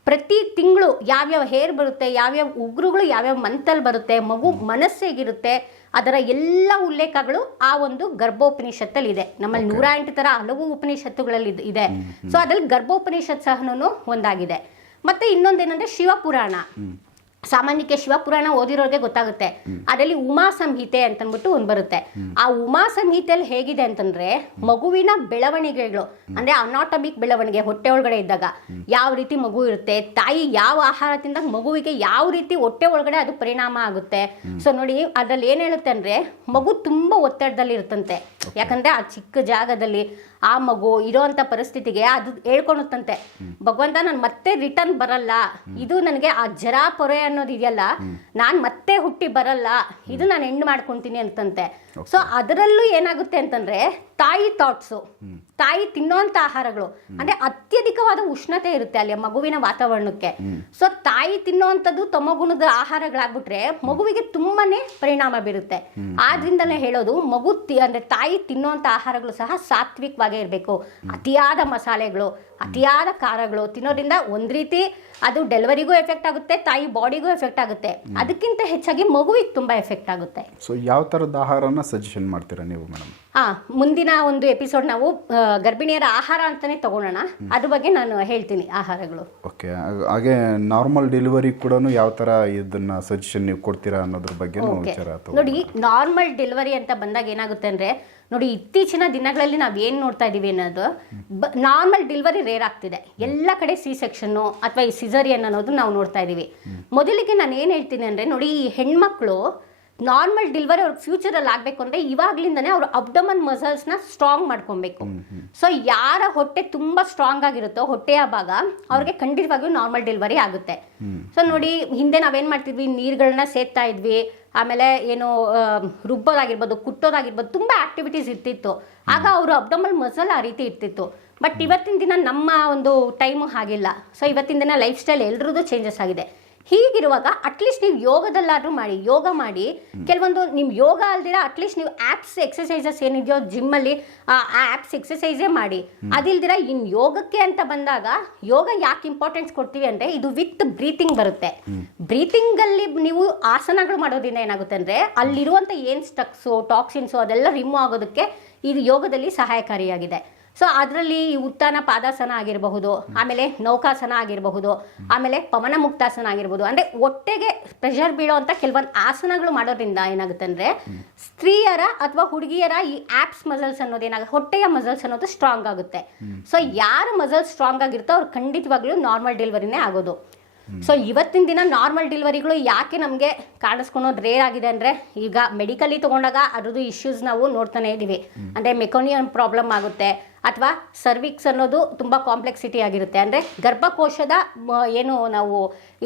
ಪ್ರತಿ ತಿಂಗಳು ಯಾವ್ಯಾವ ಹೇರ್ ಬರುತ್ತೆ ಯಾವ್ಯಾವ ಉಗ್ರುಗಳು ಯಾವ್ಯಾವ ಮಂತಲ್ಲಿ ಬರುತ್ತೆ ಮಗು ಮನಸ್ಸು ಹೇಗಿರುತ್ತೆ ಅದರ ಎಲ್ಲ ಉಲ್ಲೇಖಗಳು ಆ ಒಂದು ಗರ್ಭೋಪನಿಷತ್ತಲ್ಲಿ ಇದೆ. ನಮ್ಮಲ್ಲಿ ನೂರ ಎಂಟು ತರ ಹಲವು ಉಪನಿಷತ್ತುಗಳಲ್ಲಿ ಇದ್- ಸೊ ಅದ್ರಲ್ಲಿ ಗರ್ಭೋಪನಿಷತ್ ಸಹನೂ ಒಂದಾಗಿದೆ. ಮತ್ತೆ ಇನ್ನೊಂದೇನಂದ್ರೆ ಶಿವಪುರಾಣ. ಸಾಮಾನ್ಯಕ್ಕೆ ಶಿವಪುರಾಣ ಓದಿರೋರಿಗೆ ಗೊತ್ತಾಗುತ್ತೆ. ಅದರಲ್ಲಿ ಉಮಾ ಸಂಹಿತೆ ಅಂತಂದ್ಬಿಟ್ಟು ಒಂದು ಬರುತ್ತೆ. ಆ ಉಮಾ ಸಂಹಿತೆಯಲ್ಲಿ ಹೇಗಿದೆ ಅಂತಂದ್ರೆ ಮಗುವಿನ ಬೆಳವಣಿಗೆಗಳು, ಅಂದ್ರೆ ಅನಾಟಮಿಕ್ ಬೆಳವಣಿಗೆ, ಹೊಟ್ಟೆ ಒಳಗಡೆ ಇದ್ದಾಗ ಯಾವ ರೀತಿ ಮಗು ಇರುತ್ತೆ, ತಾಯಿ ಯಾವ ಆಹಾರ ತಿಂದಾಗ ಮಗುವಿಗೆ ಯಾವ ರೀತಿ ಹೊಟ್ಟೆ ಒಳಗಡೆ ಅದು ಪರಿಣಾಮ ಆಗುತ್ತೆ. ಸೊ ನೋಡಿ, ಅದ್ರಲ್ಲಿ ಏನ್ ಹೇಳುತ್ತೆ ಅಂದ್ರೆ ಮಗು ತುಂಬಾ ಒತ್ತಡದಲ್ಲಿ ಇರುತ್ತಂತೆ ಯಾಕಂದ್ರೆ ಆ ಚಿಕ್ಕ ಜಾಗದಲ್ಲಿ ಆ ಮಗು ಇರೋಂಥ ಪರಿಸ್ಥಿತಿಗೆ ಅದು ಹೇಳ್ಕೊಳುತ್ತಂತೆ ಭಗವಂತ, ನಾನು ಮತ್ತೆ ರಿಟರ್ನ್ ಬರಲ್ಲ. ಇದು ನನಗೆ ಆ ಜರ ಪೊರೆ ಅನ್ನೋದು ಇದೆಯಲ್ಲ ನಾನು ಮತ್ತೆ ಹುಟ್ಟಿ ಬರಲ್ಲ. ಇದು ನಾನು ಹೆಣ್ಣು ಮಾಡ್ಕೊಂತೀನಿ ಅಂತಂತೆ. ಸೊ ಅದರಲ್ಲೂ ಏನಾಗುತ್ತೆ ಅಂತಂದ್ರೆ ತಾಯಿ ಥಾಟ್ಸು ತಾಯಿ ತಿನ್ನೋಂಥ ಆಹಾರಗಳು ಅಂದ್ರೆ ಅತ್ಯಧಿಕವಾದ ಉಷ್ಣತೆ ಇರುತ್ತೆ ಅಲ್ಲಿ ಮಗುವಿನ ವಾತಾವರಣಕ್ಕೆ. ಸೊ ತಾಯಿ ತಿನ್ನೋವಂಥದ್ದು ತಮಗುಣದ ಆಹಾರಗಳಾಗ್ಬಿಟ್ರೆ ಮಗುವಿಗೆ ತುಂಬಾನೇ ಪರಿಣಾಮ ಬೀರುತ್ತೆ. ಆದ್ರಿಂದಲೇ ಹೇಳೋದು ಮಗು ಅಂದ್ರೆ ತಾಯಿ ತಿನ್ನೋಂಥ ಆಹಾರಗಳು ಸಹ ಸಾತ್ವಿಕವಾಗೇ ಇರಬೇಕು. ಅತಿಯಾದ ಮಸಾಲೆಗಳು ಅತಿಯಾದ ಖಾರಗಳು ತಿನ್ನೋದ್ರಿಂದ ಒಂದ್ ರೀತಿ ಅದು ಡೆಲಿವರಿಗೂ ಎಫೆಕ್ಟ್ ಆಗುತ್ತೆ ತಾಯಿ ಬಾಡಿಗೂ ಎಫೆಕ್ಟ್ ಆಗುತ್ತೆ. ಅದಕ್ಕಿಂತ ಹೆಚ್ಚಾಗಿ ಮಗುವಿಗೆ ತುಂಬಾ ಎಫೆಕ್ಟ್ ಆಗುತ್ತೆ.
ಸೊ ಯಾವ ತರದ ಆಹಾರನ ಸಜೆಷನ್ ಮಾಡ್ತೀರಾ ನೀವು ಮೇಡಮ್
ಆ ಮುಂದಿನ ಒಂದು ಎಪಿಸೋಡ್ ನಾವು ಆ, ಗರ್ಭಿಣಿಯರ ಆಹಾರ ಅಂತಾನೆ ತಗೊಳ್ಳೋಣ ಅದ್ರ ಬಗ್ಗೆ ನಾನು ಹೇಳ್ತೀನಿ ಆಹಾರಗಳು.
ಓಕೆ ಹಾಗೆ ನಾರ್ಮಲ್ ಡೆಲಿವರಿ ಕೂಡ ಯಾವ ಥರ ಇದನ್ನ ಸಜೆಷನ್ ನೀವು ಕೊಡ್ತೀರಾ ಅನ್ನೋದ್ರ ಬಗ್ಗೆ
ಓಕೆ.
ವಿಚಾರ ತಗೊ-
ನೋಡಿ ನಾರ್ಮಲ್ ಡೆಲಿವರಿ ಅಂತ ಬಂದಾಗ ಏನಾಗುತ್ತೆ ಅಂದ್ರೆ ನೋಡಿ ಇತ್ತೀಚಿನ ದಿನಗಳಲ್ಲಿ ನಾವು ಏನು ನೋಡ್ತಾ ಇದೀವಿ ಅನ್ನೋದು ನಾರ್ಮಲ್ ಡೆಲಿವರಿ ರೇರ್ ಆಗ್ತಿದೆ. ಎಲ್ಲ ಕಡೆ ಸಿ ಸೆಕ್ಷನ್ನು ಅಥವಾ ಈ ಸಿಸರಿಯನ್ ಅನ್ನೋದು ನಾವು ನೋಡ್ತಾ ಇದೀವಿ. ಮೊದಲಿಗೆ ನಾನು ಏನು ಹೇಳ್ತೀನಿ ಅಂದ್ರೆ ನೋಡಿ ಈ ಹೆಣ್ಮಕ್ಳು ನಾರ್ಮಲ್ ಡೆಲಿವರಿ ಅವ್ರ ಫ್ಯೂಚರಲ್ಲಿ ಆಗಬೇಕು ಅಂದರೆ ಇವಾಗ್ಲಿಂದನೇ ಅವ್ರ ಅಬ್ಡಮನ್ ಮಸಲ್ಸ್ನ ಸ್ಟ್ರಾಂಗ್ ಮಾಡ್ಕೊಬೇಕು. ಸೊ ಯಾರ ಹೊಟ್ಟೆ ತುಂಬ ಸ್ಟ್ರಾಂಗ್ ಆಗಿರುತ್ತೋ ಹೊಟ್ಟೆಯ ಭಾಗ ಅವ್ರಿಗೆ ಖಂಡಿತವಾಗಿಯೂ ನಾರ್ಮಲ್ ಡೆಲಿವರಿ ಆಗುತ್ತೆ. ಸೊ ನೋಡಿ ಹಿಂದೆ ನಾವೇನು ಮಾಡ್ತಿದ್ವಿ? ನೀರುಗಳನ್ನ ಸೇದ್ತಾ ಇದ್ವಿ. ಆಮೇಲೆ ಏನು ರುಬ್ಬೋದಾಗಿರ್ಬೋದು ಕುಟ್ಟೋದಾಗಿರ್ಬೋದು ತುಂಬ ಆಕ್ಟಿವಿಟೀಸ್ ಇರ್ತಿತ್ತು. ಆಗ ಅವರು ಅಬ್ಡಮಲ್ ಮಸಲ್ ಆ ರೀತಿ ಇರ್ತಿತ್ತು. ಬಟ್ ಇವತ್ತಿನ ದಿನ ನಮ್ಮ ಒಂದು ಟೈಮು ಹಾಗಿಲ್ಲ. ಸೊ ಇವತ್ತಿನ ದಿನ ಲೈಫ್ ಸ್ಟೈಲ್ ಎಲ್ರದ್ದು ಚೇಂಜಸ್ ಆಗಿದೆ. ಹೀಗಿರುವಾಗ ಅಟ್ಲೀಸ್ಟ್ ನೀವು ಯೋಗದಲ್ಲಾದ್ರೂ ಮಾಡಿ ಯೋಗ ಮಾಡಿ. ಕೆಲವೊಂದು ನಿಮ್ಮ ಯೋಗ ಅಲ್ದಿರ ಅಟ್ಲೀಸ್ಟ್ ನೀವು ಆ್ಯಪ್ಸ್ ಎಕ್ಸಸೈಸಸ್ ಏನಿದೆಯೋ ಜಿಮ್ಮಲ್ಲಿ ಆ ಆ್ಯಪ್ಸ್ ಎಕ್ಸಸೈಸೇ ಮಾಡಿ. ಅದಿಲ್ದಿರ ಇನ್ನು ಯೋಗಕ್ಕೆ ಅಂತ ಬಂದಾಗ ಯೋಗ ಯಾಕೆ ಇಂಪಾರ್ಟೆನ್ಸ್ ಕೊಡ್ತೀವಿ ಅಂದರೆ ಇದು ವಿತ್ ಬ್ರೀತಿಂಗ್ ಬರುತ್ತೆ. ಬ್ರೀತಿಂಗಲ್ಲಿ ನೀವು ಆಸನಗಳು ಮಾಡೋದ್ರಿಂದ ಏನಾಗುತ್ತೆ ಅಂದರೆ ಅಲ್ಲಿರುವಂಥ ಏನು ಸ್ಟಕ್ಸು ಟಾಕ್ಸಿನ್ಸು ಅದೆಲ್ಲ ರಿಮೂವ್ ಆಗೋದಕ್ಕೆ ಇದು ಯೋಗದಲ್ಲಿ ಸಹಾಯಕಾರಿಯಾಗಿದೆ. ಸೊ ಅದರಲ್ಲಿ ಈ ಉತ್ಥಾನ ಪಾದಾಸನ ಆಗಿರಬಹುದು, ಆಮೇಲೆ ನೌಕಾಸನ ಆಗಿರಬಹುದು, ಆಮೇಲೆ ಪವನ ಮುಕ್ತಾಸನ ಆಗಿರ್ಬೋದು ಅಂದರೆ ಹೊಟ್ಟೆಗೆ ಪ್ರೆಷರ್ ಬೀಳೋವಂಥ ಕೆಲವೊಂದು ಆಸನಗಳು ಮಾಡೋದ್ರಿಂದ ಏನಾಗುತ್ತೆ ಅಂದರೆ ಸ್ತ್ರೀಯರ ಅಥವಾ ಹುಡುಗಿಯರ ಈ ಆ್ಯಪ್ಸ್ ಮಸಲ್ಸ್ ಅನ್ನೋದು ಏನಾಗುತ್ತೆ ಹೊಟ್ಟೆಯ ಮಸಲ್ಸ್ ಅನ್ನೋದು ಸ್ಟ್ರಾಂಗ್ ಆಗುತ್ತೆ. ಸೊ ಯಾರು ಮಸಲ್ಸ್ ಸ್ಟ್ರಾಂಗ್ ಆಗಿರುತ್ತೋ ಅವ್ರು ಖಂಡಿತವಾಗ್ಲೂ ನಾರ್ಮಲ್ ಡೆಲಿವರಿನೇ ಆಗೋದು. ಸೊ ಇವತ್ತಿನ ದಿನ ನಾರ್ಮಲ್ ಡೆಲಿವರಿಗಳು ಯಾಕೆ ನಮಗೆ ಕಾಣಿಸ್ಕೊಳ್ಳೋದು ರೇರ್ ಆಗಿದೆ ಅಂದರೆ, ಈಗ ಮೆಡಿಕಲಿ ತೊಗೊಂಡಾಗ ಅದ್ರದ್ದು ಇಶ್ಯೂಸ್ ನಾವು ನೋಡ್ತಾನೆ ಇದ್ದೀವಿ ಅಂದರೆ ಮೆಕೋನಿಯನ್ ಪ್ರಾಬ್ಲಮ್ ಆಗುತ್ತೆ ಅಥವಾ ಸರ್ವಿಕ್ಸ್ ಅನ್ನೋದು ತುಂಬ ಕಾಂಪ್ಲೆಕ್ಸಿಟಿ ಆಗಿರುತ್ತೆ. ಅಂದರೆ ಗರ್ಭಕೋಶದ ಏನು ನಾವು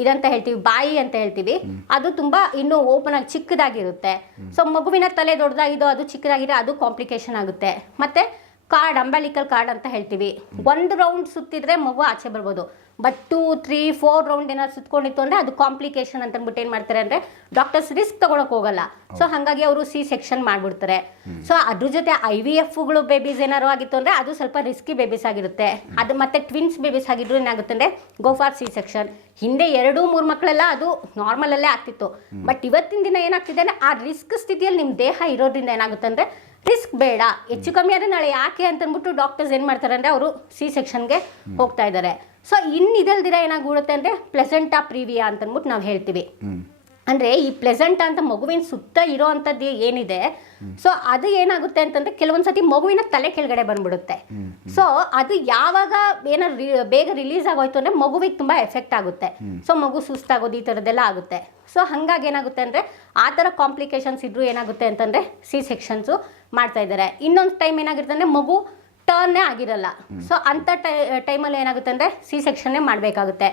ಇದಂತ ಹೇಳ್ತೀವಿ, ಬಾಯಿ ಅಂತ ಹೇಳ್ತೀವಿ, ಅದು ತುಂಬ ಇನ್ನೂ ಓಪನ್ ಆಗಿ ಚಿಕ್ಕದಾಗಿರುತ್ತೆ. ಸೊ ಮಗುವಿನ ತಲೆ ದೊಡ್ಡದಾಗಿದೋ ಅದು ಚಿಕ್ಕದಾಗಿದೆ ಅದು ಕಾಂಪ್ಲಿಕೇಶನ್ ಆಗುತ್ತೆ. ಮತ್ತು ಕಾರ್ಡ್ ಅಂಬಾಲಿಕಲ್ ಕಾರ್ಡ್ ಅಂತ ಹೇಳ್ತೀವಿ. ಒಂದು ರೌಂಡ್ ಸುತ್ತಿದ್ರೆ ಮಗು ಆಚೆ ಬರ್ಬೋದು. But two three four round ಏನಾದ್ರು ಸುತ್ಕೊಂಡಿತ್ತು ಅಂದ್ರೆ ಅದು ಕಾಂಪ್ಲಿಕೇಶನ್ ಅಂತ ಅಂದ್ಬಿಟ್ಟು ಏನ್ ಮಾಡ್ತಾರೆ ಅಂದ್ರೆ ಡಾಕ್ಟರ್ಸ್ ರಿಸ್ಕ್ ತಗೊಳಕ್ ಹೋಗಲ್ಲ. ಸೊ ಹಾಗಾಗಿ ಅವರು ಸಿ ಸೆಕ್ಷನ್ ಮಾಡ್ಬಿಡ್ತಾರೆ. ಸೊ ಅದ್ರ ಜೊತೆ ಐ ವಿ ಎಫ್ಗಳು ಬೇಬೀಸ್ ಏನಾರು ಆಗಿತ್ತು ಅಂದ್ರೆ ಅದು ಸ್ವಲ್ಪ ರಿಸ್ಕಿ ಬೇಬೀಸ್ ಆಗಿರುತ್ತೆ. ಅದು ಮತ್ತೆ ಟ್ವಿನ್ಸ್ ಬೇಬೀಸ್ ಆಗಿದ್ರು ಏನಾಗುತ್ತೆ ಅಂದ್ರೆ ಗೋಫಾರ್ ಸಿ ಸೆಕ್ಷನ್ ಹಿಂದೆ ಎರಡು ಮೂರು ಮಕ್ಕಳೆಲ್ಲ ಅದು ನಾರ್ಮಲಲ್ಲೇ ಆಗ್ತಿತ್ತು. ಬಟ್ ಇವತ್ತಿನ ದಿನ ಏನಾಗ್ತಿದೆ ಅಂದ್ರೆ ಆ ರಿಸ್ಕ್ ಸ್ಥಿತಿಯಲ್ಲಿ ನಿಮ್ಮ ದೇಹ ಇರೋದ್ರಿಂದ ಏನಾಗುತ್ತೆ ಅಂದ್ರೆ ರಿಸ್ಕ್ ಬೇಡ. ಹೆಚ್ಚು ಕಮ್ಮಿ ಆದರೆ ನಾಳೆ ಯಾಕೆ ಅಂತಂದ್ಬಿಟ್ಟು ಡಾಕ್ಟರ್ಸ್ ಏನು ಮಾಡ್ತಾರೆ ಅಂದರೆ ಅವರು ಸಿ ಸೆಕ್ಷನ್ಗೆ ಹೋಗ್ತಾ ಇದ್ದಾರೆ ಸೊ ಇನ್ ಇದಲ್ದಿರ ಏನಾಗ್ಬಿಡುತ್ತೆ ಅಂದರೆ ಪ್ಲೆಸೆಂಟಾ ಪ್ರೀವಿಯಾ ಅಂತ ಅಂದ್ಬಿಟ್ಟು ನಾವು ಹೇಳ್ತೀವಿ. ಅಂದರೆ ಈ ಪ್ಲೆಸೆಂಟ್ ಅಂತ ಮಗುವಿನ ಸುತ್ತ ಇರೋ ಅಂಥದ್ದು ಏನಿದೆ ಸೊ ಅದು ಏನಾಗುತ್ತೆ ಅಂತಂದ್ರೆ ಕೆಲವೊಂದ್ಸತಿ ಮಗುವಿನ ತಲೆ ಕೆಳಗಡೆ ಬಂದ್ಬಿಡುತ್ತೆ. ಸೊ ಅದು ಯಾವಾಗ ಏನಾದ್ರು ರಿ- ಬೇಗ ರಿಲೀಸ್ ಆಗೋಯ್ತು ಅಂದರೆ ಮಗುವಿಗೆ ತುಂಬ ಎಫೆಕ್ಟ್ ಆಗುತ್ತೆ. ಸೊ ಮಗು ಸುಸ್ತಾಗೋದು ಈ ಥರದ್ದೆಲ್ಲ ಆಗುತ್ತೆ. ಸೊ ಹಂಗಾಗಿ ಏನಾಗುತ್ತೆ ಅಂದರೆ ಆ ಥರ ಕಾಂಪ್ಲಿಕೇಶನ್ಸ್ ಇದ್ರೂ ಏನಾಗುತ್ತೆ ಅಂತಂದರೆ ಸಿ ಸೆಕ್ಷನ್ಸು ಮಾಡ್ತಾ ಇದ್ದಾರೆ. ಇನ್ನೊಂದು ಟೈಮ್ ಏನಾಗಿರುತ್ತೆ ಅಂದ್ರೆ ಮಗು ಟರ್ನೇ ಆಗಿರಲ್ಲ. ಸೊ ಅಂಥ ಟೈ ಟೈಮಲ್ಲಿ ಏನಾಗುತ್ತೆ ಅಂದರೆ ಸಿ ಸೆಕ್ಷನ್ನೇ ಮಾಡಬೇಕಾಗುತ್ತೆ.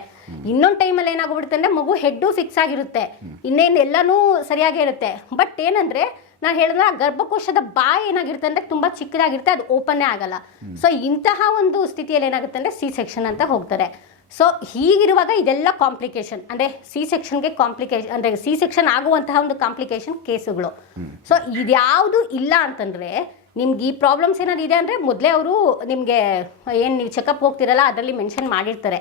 ಇನ್ನೊಂದು ಟೈಮಲ್ಲಿ ಏನಾಗ್ಬಿಡುತ್ತೆ ಅಂದರೆ ಮಗು ಹೆಡ್ಡು ಫಿಕ್ಸ್ ಆಗಿರುತ್ತೆ. ಇನ್ನೇನು ಎಲ್ಲನೂ ಸರಿಯಾಗೇ ಇರುತ್ತೆ. ಬಟ್ ಏನಂದರೆ, ನಾನು ಹೇಳಿದ್ರೆ ಆ ಗರ್ಭಕೋಶದ ಬಾಯಿ ಏನಾಗಿರುತ್ತೆ ಅಂದರೆ ತುಂಬ ಚಿಕ್ಕದಾಗಿರುತ್ತೆ, ಅದು ಓಪನ್ನೇ ಆಗಲ್ಲ. ಸೊ ಇಂತಹ ಒಂದು ಸ್ಥಿತಿಯಲ್ಲಿ ಏನಾಗುತ್ತೆ ಅಂದರೆ ಸಿ ಸೆಕ್ಷನ್ ಅಂತ ಹೋಗ್ತಾರೆ. ಸೊ ಹೀಗಿರುವಾಗ ಇದೆಲ್ಲ ಕಾಂಪ್ಲಿಕೇಶನ್ ಅಂದರೆ ಸಿ ಸೆಕ್ಷನ್ಗೆ ಕಾಂಪ್ಲಿಕೇಶನ್ ಅಂದರೆ ಸಿ ಸೆಕ್ಷನ್ ಆಗುವಂತಹ ಒಂದು ಕಾಂಪ್ಲಿಕೇಶನ್ ಕೇಸುಗಳು. ಸೊ ಇದ್ಯಾವುದು ಇಲ್ಲ ಅಂತಂದರೆ, ನಿಮ್ಗೆ ಈ ಪ್ರಾಬ್ಲಮ್ಸ್ ಏನಾದ್ರು ಇದೆ ಅಂದರೆ ಮೊದಲೇ ಅವರು ನಿಮಗೆ ಏನು ನೀವು ಚೆಕಪ್ ಹೋಗ್ತಿರಲ್ಲ, ಅದರಲ್ಲಿ ಮೆನ್ಷನ್ ಮಾಡಿರ್ತಾರೆ.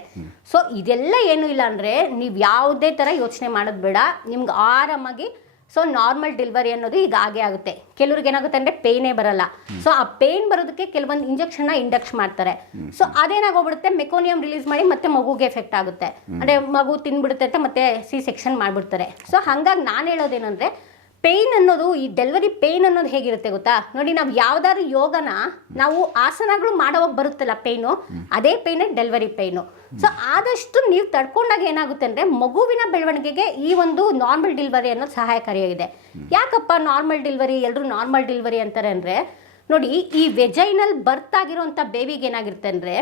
ಸೊ ಇದೆಲ್ಲ ಏನು ಇಲ್ಲ ಅಂದರೆ, ನೀವು ಯಾವುದೇ ಥರ ಯೋಚನೆ ಮಾಡೋದು ಬೇಡ. ನಿಮ್ಗೆ ಆರಾಮಾಗಿ ಸೊ ನಾರ್ಮಲ್ ಡೆಲಿವರಿ ಅನ್ನೋದು ಈಗ ಆಗೇ ಆಗುತ್ತೆ. ಕೆಲವ್ರಿಗೆ ಏನಾಗುತ್ತೆ ಅಂದ್ರೆ ಪೇಯ್ನೇ ಬರಲ್ಲ. ಸೊ ಆ ಪೇಯ್ನ್ ಬರೋದಕ್ಕೆ ಕೆಲವೊಂದು ಇಂಜೆಕ್ಷನ್ನ ಇಂಡಕ್ಷನ್ ಮಾಡ್ತಾರೆ. ಸೊ ಅದೇನಾಗೋಗ್ಬಿಡುತ್ತೆ? ಮೆಕೋನಿಯಂ ರಿಲೀಸ್ ಮಾಡಿ ಮತ್ತೆ ಮಗುಗೆ ಎಫೆಕ್ಟ್ ಆಗುತ್ತೆ. ಅಂದ್ರೆ ಮಗು ತಿನ್ಬಿಡುತ್ತೆ ಅಂತ ಮತ್ತೆ ಸಿ ಸೆಕ್ಷನ್ ಮಾಡ್ಬಿಡ್ತಾರೆ. ಸೊ ಹಾಗಾಗಿ ನಾನು ಹೇಳೋದೇನೆಂದರೆ ಪೇಯ್ನ್ ಅನ್ನೋದು, ಈ ಡೆಲಿವರಿ ಪೇಯ್ನ್ ಅನ್ನೋದು ಹೇಗಿರುತ್ತೆ ಗೊತ್ತಾ? ನೋಡಿ, ನಾವು ಯಾವ್ದಾದ್ರು ಯೋಗನ ನಾವು ಆಸನಗಳು ಮಾಡೋವಾಗ ಬರುತ್ತಲ್ಲ ಪೇಯ್ನು? ಅದೇ ಪೇಯ್ನೇ, ಡೆಲಿವರಿ ಪೇಯ್ನು. ಸೊ ಆದಷ್ಟು ನೀವು ತಡ್ಕೊಂಡಾಗ ಏನಾಗುತ್ತೆ ಅಂದರೆ, ಮಗುವಿನ ಬೆಳವಣಿಗೆಗೆ ಈ ಒಂದು ನಾರ್ಮಲ್ ಡೆಲಿವರಿ ಅನ್ನೋದು ಸಹಾಯಕಾರಿಯಾಗಿದೆ. ಯಾಕಪ್ಪ ನಾರ್ಮಲ್ ಡೆಲಿವರಿ ಎಲ್ಲರೂ ನಾರ್ಮಲ್ ಡೆಲಿವರಿ ಅಂತಾರೆ ಅಂದರೆ, ನೋಡಿ, ಈ ವೆಜೈನಲ್ ಬರ್ತ್ ಆಗಿರುವಂತ ಬೇಬಿಗೆ ಏನಾಗಿರುತ್ತೆ ಅಂದರೆ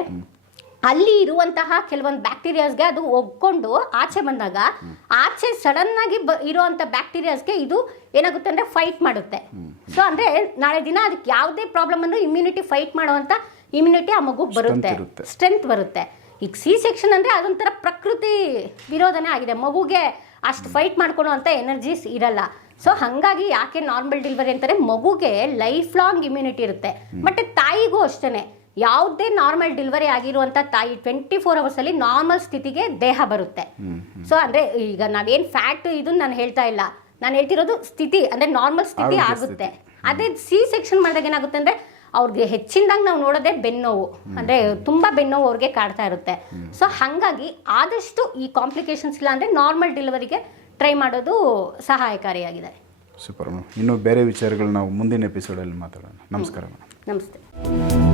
ಅಲ್ಲಿ ಇರುವಂತಹ ಕೆಲವೊಂದು ಬ್ಯಾಕ್ಟೀರಿಯಾಸ್ಗೆ ಅದು ಒಗ್ಕೊಂಡು ಆಚೆ ಬಂದಾಗ ಆಚೆ ಸಡನ್ ಆಗಿ ಬ ಇರುವಂಥ ಬ್ಯಾಕ್ಟೀರಿಯಾಸ್ಗೆ ಇದು ಏನಾಗುತ್ತೆ ಅಂದರೆ ಫೈಟ್ ಮಾಡುತ್ತೆ. ಸೊ ಅಂದರೆ ನಾಳೆ ದಿನ ಅದಕ್ಕೆ ಯಾವುದೇ ಪ್ರಾಬ್ಲಮ್ ಅನ್ನು ಇಮ್ಯುನಿಟಿ ಫೈಟ್ ಮಾಡುವಂಥ ಇಮ್ಯುನಿಟಿ ಆ ಮಗು ಬರುತ್ತೆ. ಸ್ಟ್ರೆಂತ್ ಬರುತ್ತೆ. ಈಗ ಸಿ ಸೆಕ್ಷನ್ ಅಂದರೆ ಅದೊಂಥರ ಪ್ರಕೃತಿ ವಿರೋಧನೇ ಆಗಿದೆ. ಮಗುಗೆ ಅಷ್ಟು ಫೈಟ್ ಮಾಡ್ಕೊಳ್ಳೋ ಅಂತ ಎನರ್ಜೀಸ್ ಇರಲ್ಲ. ಸೊ ಹಾಗಾಗಿ ಯಾಕೆ ನಾರ್ಮಲ್ ಡೆಲಿವರಿ ಅಂತಾರೆ ಮಗುಗೆ ಲೈಫ್ ಲಾಂಗ್ ಇಮ್ಯುನಿಟಿ ಇರುತ್ತೆ ಮತ್ತೆ ತಾಯಿಗೂ ಅಷ್ಟೇ ಯಾವುದೇ ನಾರ್ಮಲ್ ಡೆಲಿವರಿ ಆಗಿರುವಂಥ ತಾಯಿ ಟ್ವೆಂಟಿ ಫೋರ್ ಅವರ್ಸಲ್ಲಿ ನಾರ್ಮಲ್ ಸ್ಥಿತಿಗೆ ದೇಹ ಬರುತ್ತೆ. ಸೊ ಅಂದರೆ ಈಗ ನಾವೇನು ಫ್ಯಾಟ್ ಇದು ನಾನು ಹೇಳ್ತಾ ಇಲ್ಲ. ನಾನು ಹೇಳ್ತಿರೋದು ಸ್ಥಿತಿ ಅಂದರೆ ನಾರ್ಮಲ್ ಸ್ಥಿತಿ ಆಗುತ್ತೆ. ಅದೇ ಸಿ ಸೆಕ್ಷನ್ ಮಾಡಿದಾಗ ಏನಾಗುತ್ತೆ ಅಂದರೆ ಅವ್ರಿಗೆ ಹೆಚ್ಚಿನದಾಗ ನಾವು ನೋಡೋದೇ ಬೆನ್ನೋವು. ಅಂದರೆ ತುಂಬ ಬೆನ್ನೋವು ಅವ್ರಿಗೆ ಕಾಡ್ತಾ ಇರುತ್ತೆ. ಸೊ ಹಾಗಾಗಿ ಆದಷ್ಟು ಈ ಕಾಂಪ್ಲಿಕೇಶನ್ಸ್ ಇಲ್ಲ ಅಂದರೆ ನಾರ್ಮಲ್ ಡೆಲಿವರಿಗೆ ಟ್ರೈ ಮಾಡೋದು ಸಹಾಯಕಾರಿಯಾಗಿದೆ.
ಸೂಪರ್ ಮೇಡಮ್ ಇನ್ನು ಬೇರೆ ವಿಚಾರಗಳು ನಾವು ಮುಂದಿನ ಎಪಿಸೋಡಲ್ಲಿ ಮಾತಾಡೋಣ. ನಮಸ್ಕಾರ ಮೇಡಮ್
ನಮಸ್ತೆ.